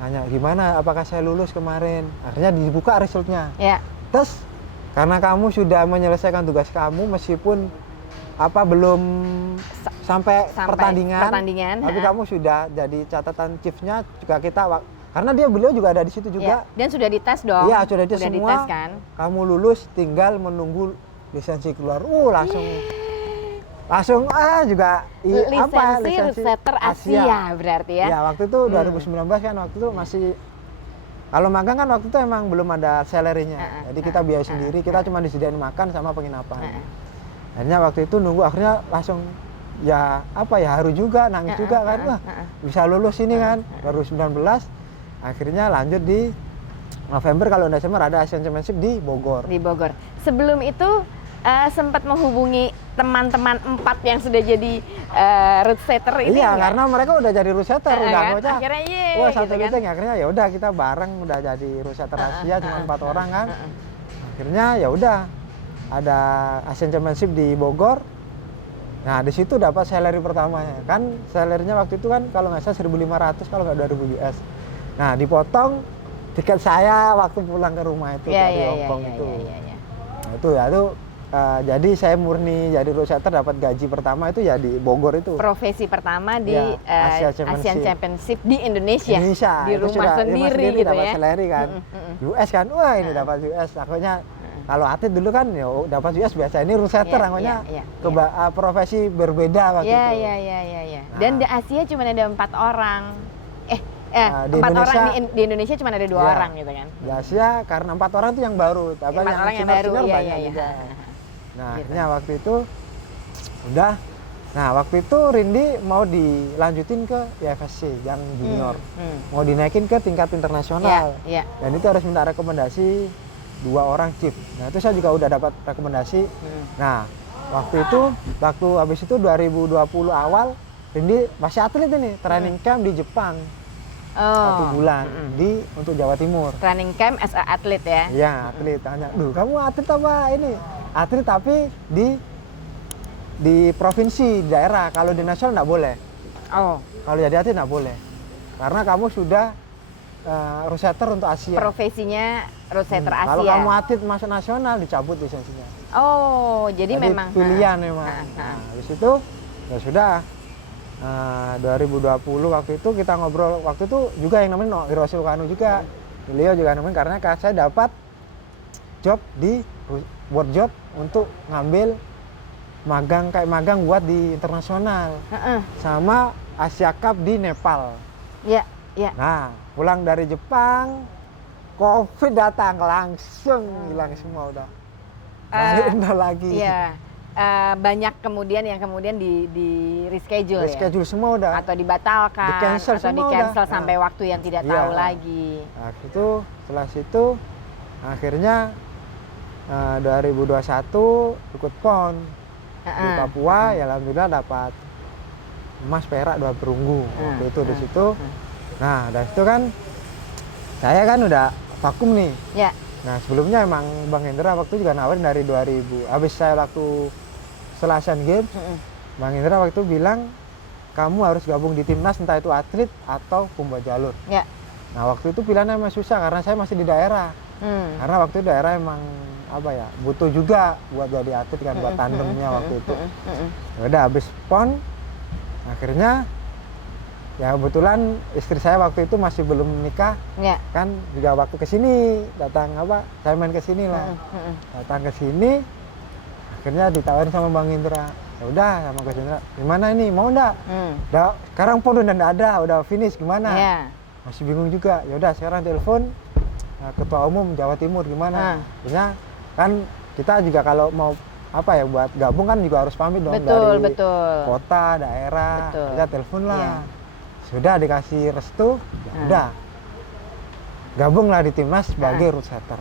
Tanya gimana, apakah saya lulus kemarin? Akhirnya dibuka resultnya. Tes, karena kamu sudah menyelesaikan tugas kamu meskipun belum sampai pertandingan, tapi kamu sudah jadi catatan chiefnya juga karena beliau juga ada di situ juga. Dan sudah dites dong. Iya, sudah dites semua. Dites kan. Kamu lulus, tinggal menunggu lisensi keluar. Langsung juga lisensi Rootsetter Asia berarti ya. Ya, waktu itu 2019 kan, waktu itu masih kalau magang kan waktu itu emang belum ada salary-nya. Jadi kita biaya sendiri, kita cuma disediain makan sama penginapan. Akhirnya waktu itu nunggu, akhirnya langsung haru juga, nangis juga kan. Wah, bisa lulus ini kan. 2019 akhirnya lanjut di November, kalau Desember ada Asian Championship di Bogor. Di Bogor. Sebelum itu sempat menghubungi teman-teman 4 yang sudah jadi Rootsetter ini. Iya, karena mereka udah jadi Rootsetter, udah kan? Akhirnya wah, satu gitu meeting, akhirnya ya udah kita bareng udah jadi Rootsetter Asia cuma 4 orang kan. Akhirnya ya udah ada Asian Championship di Bogor. Nah, di situ dapat salary pertamanya. Kan salary-nya waktu itu kan kalau nggak salah 1.500 kalau nggak 2.000 US. Nah, dipotong tiket saya waktu pulang ke rumah itu dari Hong Kong itu. Nah, itu jadi saya murni jadi Rootsetter, dapat gaji pertama itu ya di Bogor itu. Profesi pertama di Asian Championship di Indonesia. Di rumah sendiri gitu dapat ya. salary kan. US kan. Wah, ini dapat US. Akhirnya kalau atlet dulu kan ya dapat US biasa, ini Rootsetter namanya. Profesi berbeda waktu itu. Iya. Dan di Asia cuma ada 4 orang. 4 orang di Indonesia cuma ada 2 orang gitu kan. Di Asia karena 4 orang itu yang baru, tapi 4 orang yang baru banyak juga. Nah, akhirnya waktu itu udah. Nah, waktu itu Rindy mau dilanjutin ke IFSC yang junior. Mau dinaikin ke tingkat internasional. Dan itu harus minta rekomendasi 2 orang chief. Nah, itu saya juga udah dapat rekomendasi. Nah, waktu habis itu 2020 awal Rindy masih atlet ini, training camp di Jepang. 1 bulan untuk Jawa Timur. Training camp as a atlet ya? Iya, atlet. Tanya, kamu atlet apa ini? Atlet tapi di provinsi, di daerah. Kalau di nasional nggak boleh. Kalau jadi atlet nggak boleh. Karena kamu sudah Rootsetter untuk Asia. Profesinya Rootsetter Asia. Kalau kamu atlet masuk nasional dicabut lisensinya. Jadi memang pilihan memang. Nah, habis itu ya sudah. 2020 waktu itu kita ngobrol, waktu itu juga yang namanya Hiroshi Okano juga. Beliau juga nemuin karena saya dapat job di world job untuk ngambil magang buat di internasional. Sama Asia Cup di Nepal. Iya. Nah, pulang dari Jepang, COVID datang, langsung hilang semua udah. Balik lagi. Iya. Banyak kemudian di reschedule reschedule semua udah. Atau dibatalkan, atau di cancel sampai waktu yang tidak tahu lagi. Nah, setelah situ akhirnya 2021 ikut PON di Papua, ya alhamdulillah dapat emas, perak, 2 perunggu waktu itu di situ. Nah, dari situ kan saya kan udah vakum nih. Ya. Nah, sebelumnya emang Bang Hendra waktu juga nawarin dari 2000. Habis saya waktu setelah Asian Games, Bang Hendra waktu bilang kamu harus gabung di timnas, entah itu atlet atau pembuat jalur. Ya. Nah waktu itu pilihannya emang susah karena saya masih di daerah. Karena waktu itu daerah emang apa ya, butuh juga buat jadi atlet kan, buat tandemnya waktu itu. Ya udah habis PON, akhirnya ya kebetulan istri saya waktu itu masih belum nikah. Ya. Kan juga waktu kesini datang apa, saya main kesini lah. Datang ke sini, akhirnya ditawarin sama Bang Indra. Ya udah sama Coach Indra, gimana ini, mau enggak? Udah, sekarang PON udah ada, udah finish, gimana? Ya. Masih bingung juga. Ya udah sekarang telepon Ketua Umum Jawa Timur, gimana? Akhirnya kan kita juga kalau mau apa ya, buat gabung kan juga harus pamit dong, dari kota, daerah. Kita telepon lah. Sudah dikasih restu, ya udah. Gabunglah di timnas sebagai route setter.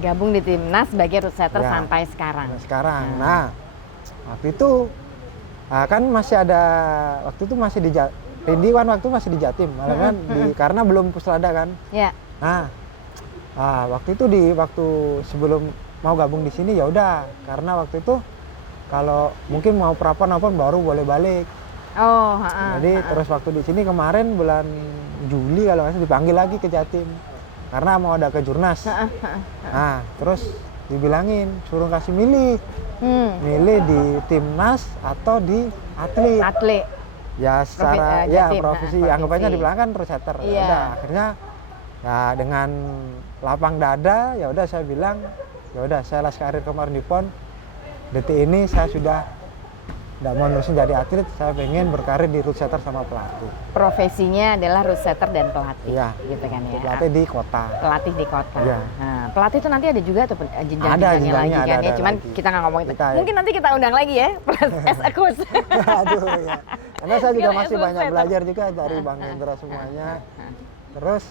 Gabung di timnas sebagai route setter sampai sekarang. Nah, waktu itu kan masih ada, waktu itu masih di Rindi kan waktu masih di Jatim, malah kan karena belum Puslada kan. Ya. Nah, waktu itu waktu sebelum mau gabung di sini ya udah, karena waktu itu kalau mungkin mau prapan baru boleh balik. Jadi terus waktu di sini kemarin bulan Juli kalau nggak salah dipanggil lagi ke Jatim karena mau ada kejurnas. Nah, terus dibilangin suruh kasih milih di timnas atau di atlet. Ya secara profesi anggapannya dibilang kan route setter. Ya udah, akhirnya ya dengan lapang dada ya udah saya bilang ya udah, saya last karir kemarin di PON. Detik ini saya sudah tidak mau nerusin jadi atlet, saya pengen berkarir di route setter sama pelatih. Profesinya adalah route setter dan pelatih, gitu kan ya? Pelatih di kota. Pelatih di kota. Ya. Nah, pelatih itu nanti ada juga tuh jenjang-jenjangnya lagi kan ya? Cuman kita nggak ngomongin itu. Mungkin nanti kita undang lagi ya, as a coach. Aduh ya. Karena saya juga masih banyak belajar juga dari Bang Indra semuanya. Terus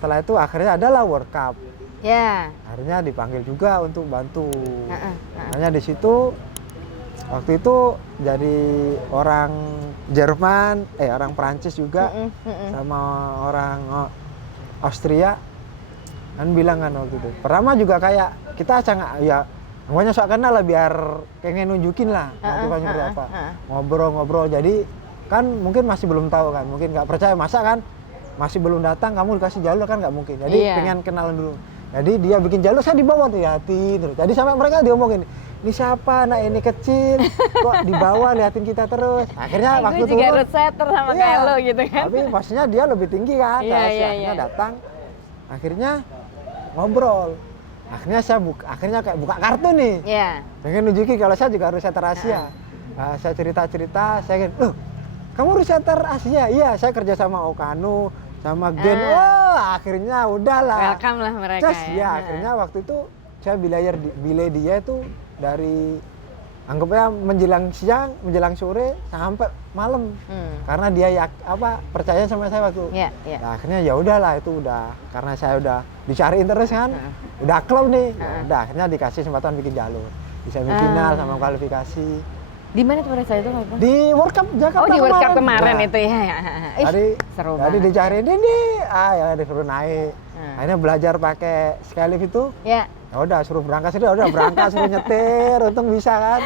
setelah itu akhirnya adalah World Cup. Ya. Akhirnya dipanggil juga untuk bantu. Hanya di situ waktu itu jadi orang Jerman, orang Prancis juga, sama orang Austria kan bilang kan waktu itu. Pertama juga kayak kita ya pokoknya sok kenal lah, biar pengen nunjukin lah motivasinya seperti apa. Ngobrol-ngobrol, jadi kan mungkin masih belum tahu kan, mungkin nggak percaya, masa kan masih belum datang kamu dikasih jalur, kan nggak mungkin. Jadi pengen kenalan dulu. Jadi dia bikin jalur, saya dibawa tuh hati terus. Jadi sampai mereka diomongin, ini siapa, anak ini kecil, kok dibawa liatin kita terus. Akhirnya waktu itu juga route setter sama kayak lo gitu kan. Tapi pastinya dia lebih tinggi kan. Akhirnya datang, akhirnya ngobrol. Akhirnya saya kayak buka kartu nih. Pengen nunjukin kalau saya juga route setter Asia. Saya cerita-cerita, saya ingin, kamu route setter Asia? Iya, saya kerja sama Okano, sama Gen. Akhirnya udahlah. Welcome lah mereka. Akhirnya waktu itu saya bilai dia itu dari anggapnya menjelang siang, menjelang sore sampai malam. Karena dia percaya sama saya waktu. Nah, akhirnya ya udahlah, itu udah karena saya udah dicariin terus kan. Udah klop nih. Udah akhirnya dikasih kesempatan bikin jalur. Di semifinal sama kualifikasi. Di mana tuh pada saat itu? Di World Cup Jakarta. Di World Cup kemarin itu ya. Seru banget. Tadi dicariin ini, ya disuruh naik. Akhirnya belajar pakai skylift itu. Ya udah suruh berangkat suruh nyetir, untung bisa kan.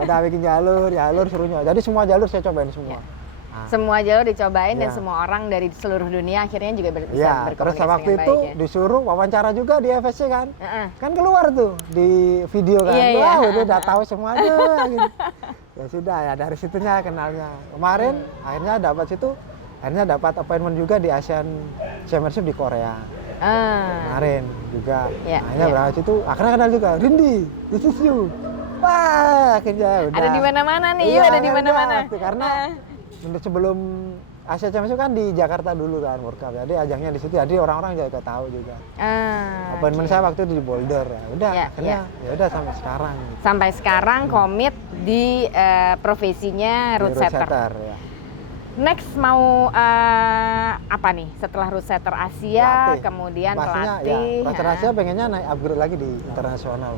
Udah bikin jalur suruh nyoba. Jadi semua jalur saya cobain semua. Semua jalur dicobain dan semua orang dari seluruh dunia akhirnya juga bisa berkomunikasi. Terus waktu itu disuruh wawancara juga di FSC kan. Kan keluar tuh di video kan. Itu udah tahu semuanya gitu. Ya sudah ya, dari situnya kenalnya. Kemarin akhirnya dapat appointment juga di Asian Championship di Korea. Kemarin juga. Akhirnya berangkat situ, akhirnya kenal juga, Rindi, this is you. Wah, akhirnya udah. Ada di mana-mana nih, ada di mana-mana. Karena sebelum Asia Championship kan di Jakarta dulu kan World Cup. Jadi ajangnya di situ, jadi orang-orang juga tahu juga. Appointment saya waktu itu di Boulder. Ya udah, akhirnya ya udah sampai sekarang. Sampai sekarang komit di profesinya route setter. Next mau apa nih setelah route setter Asia, kemudian pelatih? Pelatih Asia pengennya naik upgrade lagi di internasional.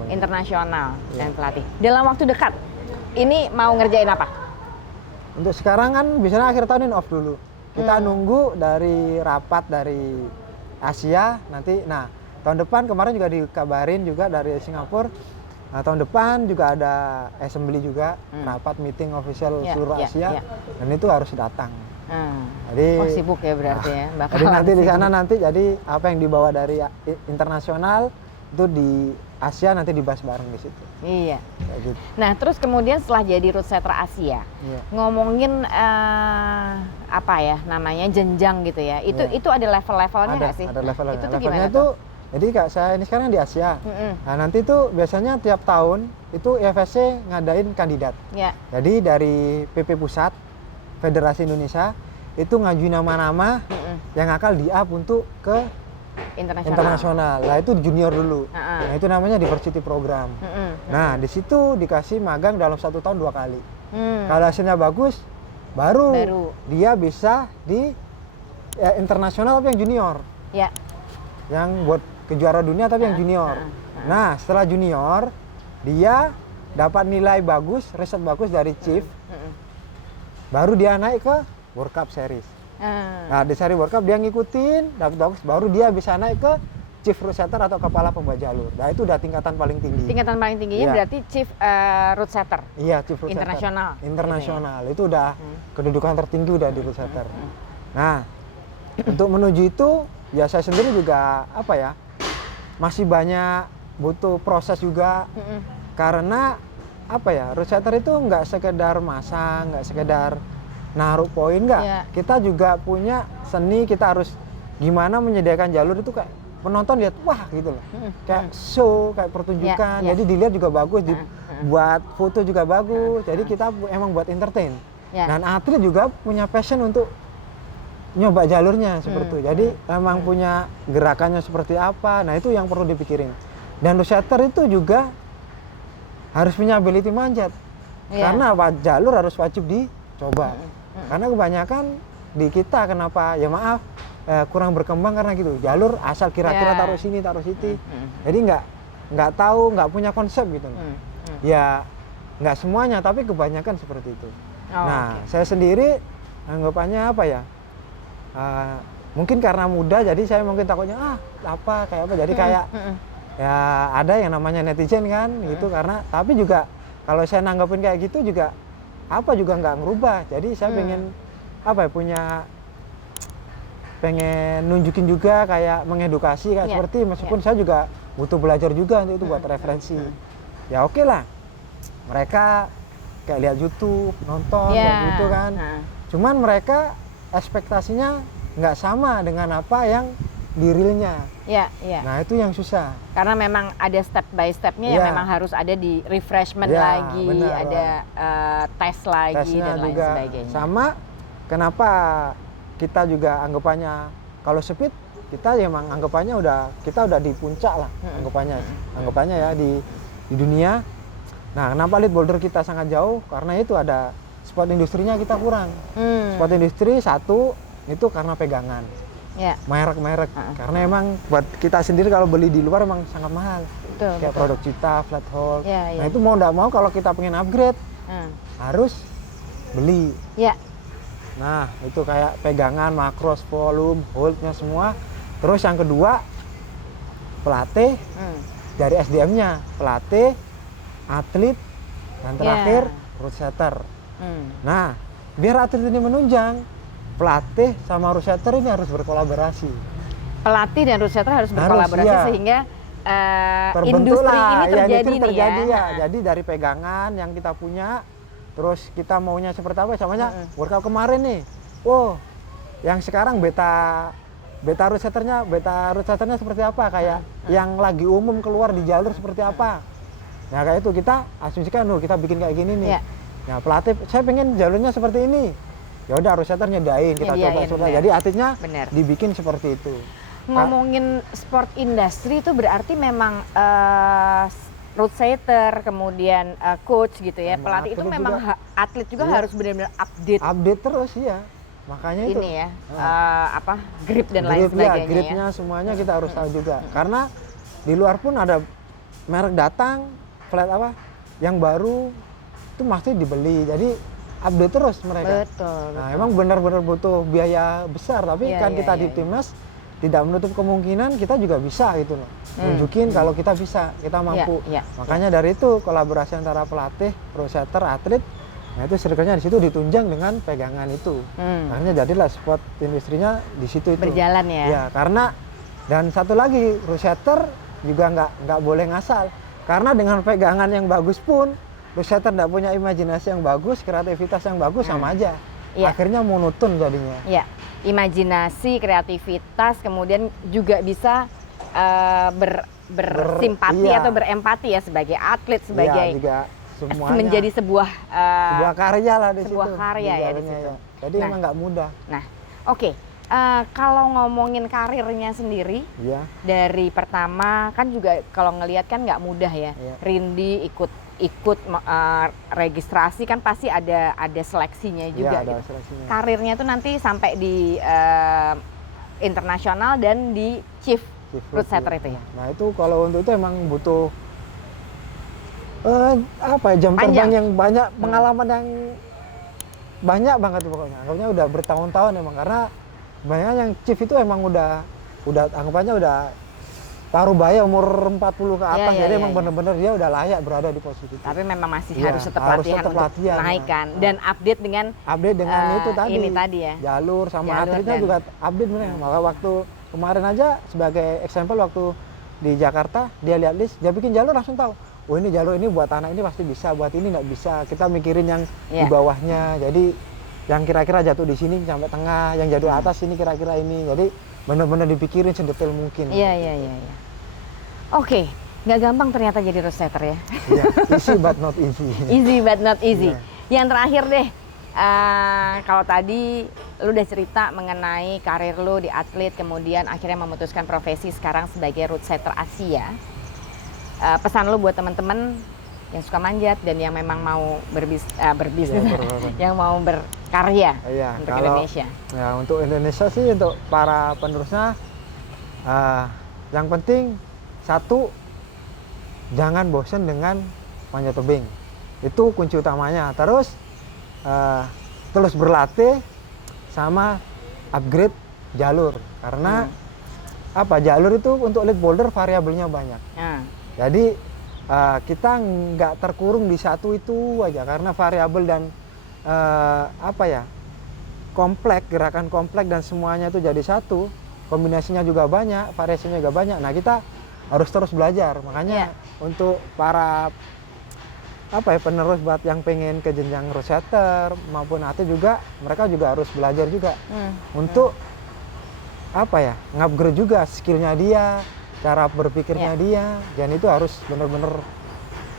Dan pelatih. Dalam waktu dekat, ini mau ngerjain apa? Untuk sekarang kan biasanya akhir tahun ini off dulu. Kita nunggu dari rapat dari Asia nanti. Nah, tahun depan kemarin juga dikabarin juga dari Singapura Nah, tahun depan juga ada assembly juga, rapat meeting official seluruh Asia, dan itu harus datang. Jadi sibuk ya berarti ya. Jadi nanti di sana jadi apa yang dibawa dari internasional itu di Asia nanti dibahas bareng di situ. Iya. Kayak gitu. Nah, terus kemudian setelah jadi route setter Asia, ngomongin apa ya namanya jenjang gitu ya. Itu ada level-levelnya nggak sih? Ada level-levelnya. Itu tuh Levelnya gimana itu tuh? jadi Kak, saya ini sekarang di Asia. Nah, nanti tuh biasanya tiap tahun itu IFSC ngadain kandidat. Ya. Jadi dari PP Pusat, Federasi Indonesia, itu ngajuin nama-nama yang akan di-up untuk ke internasional. Nah, itu junior dulu. Nah, itu namanya diversity program. Nah, di situ dikasih magang dalam 1 tahun 2 kali. Kalau hasilnya bagus, baru dia bisa di internasional tapi yang junior. Ya. Yang buat kejuaraan dunia tapi yang junior. Nah, setelah junior, dia dapat nilai bagus, riset bagus dari chief. Baru dia naik ke World Cup Series. Nah, di seri World Cup dia ngikutin, dapat bagus, baru dia bisa naik ke chief route setter atau kepala pembawa jalur. Nah, itu udah tingkatan paling tinggi. Tingkatan paling tingginya berarti chief route setter. Iya, chief route internasional. Setter. Internasional. Gitu ya? Itu udah kedudukan tertinggi udah di route setter. Nah, untuk menuju itu ya saya sendiri juga apa ya? Masih banyak butuh proses juga. Karena apa ya? Route setter itu nggak sekedar masang, nggak sekedar naruh poin nggak. Kita juga punya seni, kita harus gimana menyediakan jalur itu kayak penonton lihat wah gitu loh. Kayak show, kayak pertunjukan. Jadi dilihat juga bagus, dibuat foto juga bagus. Jadi kita emang buat entertain. Dan atlet juga punya passion untuk nyoba jalurnya seperti itu. Jadi emang punya gerakannya seperti apa. Nah, itu yang perlu dipikirin. Dan route setter itu juga harus punya ability manjat. Karena jalur harus wajib dicoba. Karena kebanyakan di kita kenapa ya maaf kurang berkembang karena gitu. Jalur asal kira-kira taruh sini, taruh situ. Jadi nggak tahu, nggak punya konsep gitu. Ya nggak semuanya, tapi kebanyakan seperti itu. Nah, saya sendiri anggapannya apa ya? Mungkin karena muda, jadi saya mungkin takutnya kayak apa. Jadi kayak ya ada yang namanya netizen kan gitu karena tapi juga kalau saya nanggepin kayak gitu juga juga nggak ngerubah. Jadi saya pengen pengen nunjukin juga kayak mengedukasi kayak seperti meskipun saya juga butuh belajar juga untuk itu buat referensi. Ya oke lah. Mereka kayak lihat YouTube, nonton kayak gitu kan. Cuman mereka ekspektasinya nggak sama dengan apa yang di realnya. Nah, itu yang susah. Karena memang ada step by stepnya yang memang harus ada di refreshment lagi, bener, ada tes lagi dan lain sebagainya. Sama kenapa kita juga anggapannya kalau speed kita emang anggapannya kita udah di puncak lah anggapannya ya di dunia. Nah, kenapa lead boulder kita sangat jauh? Karena itu ada spot industrinya kita kurang. Spot industri satu itu karena pegangan. Merek-merek. Karena emang buat kita sendiri kalau beli di luar emang sangat mahal. Kayak produk Cita, Flat Hold. Nah, itu mau nggak mau kalau kita pengen upgrade harus beli. Nah, itu kayak pegangan, makros, volume, holdnya semua. Terus yang kedua pelatih dari SDM-nya, pelatih, atlet, dan terakhir route setter. Nah, biar atlet ini menunjang, pelatih sama route setter ini harus berkolaborasi. Pelatih dan route setter harus berkolaborasi sehingga industri ini terjadi ya. Jadi dari pegangan yang kita punya, terus kita maunya seperti apa? Samanya World Cup kemarin nih, yang sekarang beta route setternya seperti apa? Kayak yang lagi umum keluar di jalur seperti apa? Nah, kayak itu kita asumsikan, kita bikin kayak gini nih. Nah, pelatih, saya pengen jalurnya seperti ini. Ya udah, route setter nyediain, kita coba. Jadi atletnya dibikin seperti itu. Ngomongin sport industry itu berarti memang route setter, kemudian coach gitu ya, pelatih itu memang atlet juga harus benar-benar update terus ya. Makanya itu ini ya grip dan lain sebagainya. Gripnya semuanya kita harus tahu juga. Karena di luar pun ada merek datang flat yang baru itu masih dibeli. Jadi update terus mereka. Betul. Nah, emang benar-benar butuh biaya besar, tapi kita di timnas tidak menutup kemungkinan kita juga bisa gitu loh. Nunjukin kalau kita bisa, kita mampu. Makanya dari itu kolaborasi antara pelatih, pro setter, atlet, nah itu circle-nya di situ ditunjang dengan pegangan itu. Akhirnya jadilah sport industrinya di situ itu. Berjalan ya. Ya, karena dan satu lagi pro setter juga nggak boleh ngasal. Karena dengan pegangan yang bagus pun pro setter nggak punya imajinasi yang bagus, kreativitas yang bagus sama aja. Akhirnya monoton jadinya. Iya. Imajinasi, kreativitas, kemudian juga bisa bersimpati atau berempati ya sebagai atlet, sebagai juga semuanya menjadi sebuah karya lah di sebuah situ. Karya ya di situ. Jadi emang nggak mudah. Nah, oke. Kalau ngomongin karirnya sendiri, dari pertama kan juga kalau ngelihat kan nggak mudah ya. Rindy ikut registrasi kan pasti ada seleksinya juga. Ada gitu. seleksinya. Karirnya tuh nanti sampai di internasional dan di chief route setter itu ya. Nah itu kalau untuk itu emang butuh jam terbang yang banyak, pengalaman yang banyak banget pokoknya. Anggapnya udah bertahun-tahun emang, karena banyak yang chief itu emang udah anggapannya udah paruh baya umur 40 ke atas, jadi emang bener-bener dia udah layak berada di posisi itu. Tapi memang masih harus tetap latihan untuk naik kan, dan update dengan itu tadi. Ini tadi ya. Jalur sama atletnya juga update bener. Maka waktu kemarin aja sebagai example waktu di Jakarta dia lihat list, dia bikin jalur langsung tahu. Oh ini jalur ini buat anak ini pasti bisa, buat ini nggak bisa. Kita mikirin yang di bawahnya. Jadi yang kira-kira jatuh di sini sampai tengah, yang jatuh atas ini kira-kira ini. Jadi benar-benar dipikirin sedetail mungkin. Iya. Oke, nggak gampang ternyata jadi route setter ya. Iya, easy but not easy. Easy but not easy. Yang terakhir deh, kalau tadi lu udah cerita mengenai karir lu di atlet, kemudian akhirnya memutuskan profesi sekarang sebagai route setter Asia. Pesan lu buat teman-teman yang suka manjat dan yang memang mau berbisnis, yang mau berkarya untuk Indonesia. Ya, untuk Indonesia sih, untuk para penerusnya, yang penting satu, jangan bosan dengan panjat tebing. Itu kunci utamanya. Terus terus berlatih sama upgrade jalur, karena jalur itu untuk lead boulder variabelnya banyak. Jadi kita nggak terkurung di satu itu aja, karena variabel dan kompleks, gerakan kompleks dan semuanya itu jadi satu, kombinasinya juga banyak, variasinya juga banyak. Nah kita harus terus belajar. Makanya untuk para penerus buat yang pengen ke jenjang route setter maupun atlet juga, mereka juga harus belajar juga untuk ngupgrade juga skillnya dia, cara berpikirnya dia, dan itu harus bener-bener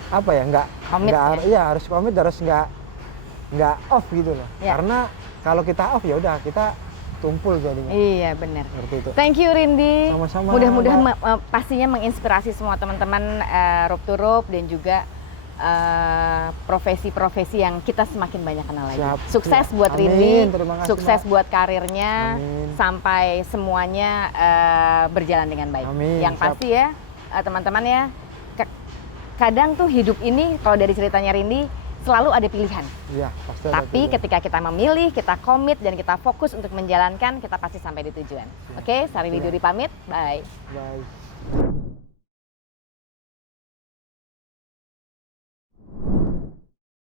harus komit, harus nggak off gitu loh. Karena kalau kita off ya udah kita tumpul jadinya. Iya benar. Seperti itu. Thank you Rindy. Sama-sama. Mudah-mudahan pastinya menginspirasi semua teman-teman rope to rope dan juga profesi-profesi yang kita semakin banyak kenal lagi. Sukses buat Rindy, sukses buat karirnya, sampai semuanya berjalan dengan baik. Yang pasti ya teman-teman ya, kadang tuh hidup ini kalau dari ceritanya Rindy selalu ada pilihan. Iya, pasti ada. Tapi ketika kita memilih, kita komit dan kita fokus untuk menjalankan, kita pasti sampai di tujuan. Oke, Sari Widuri pamit. Bye. Bye.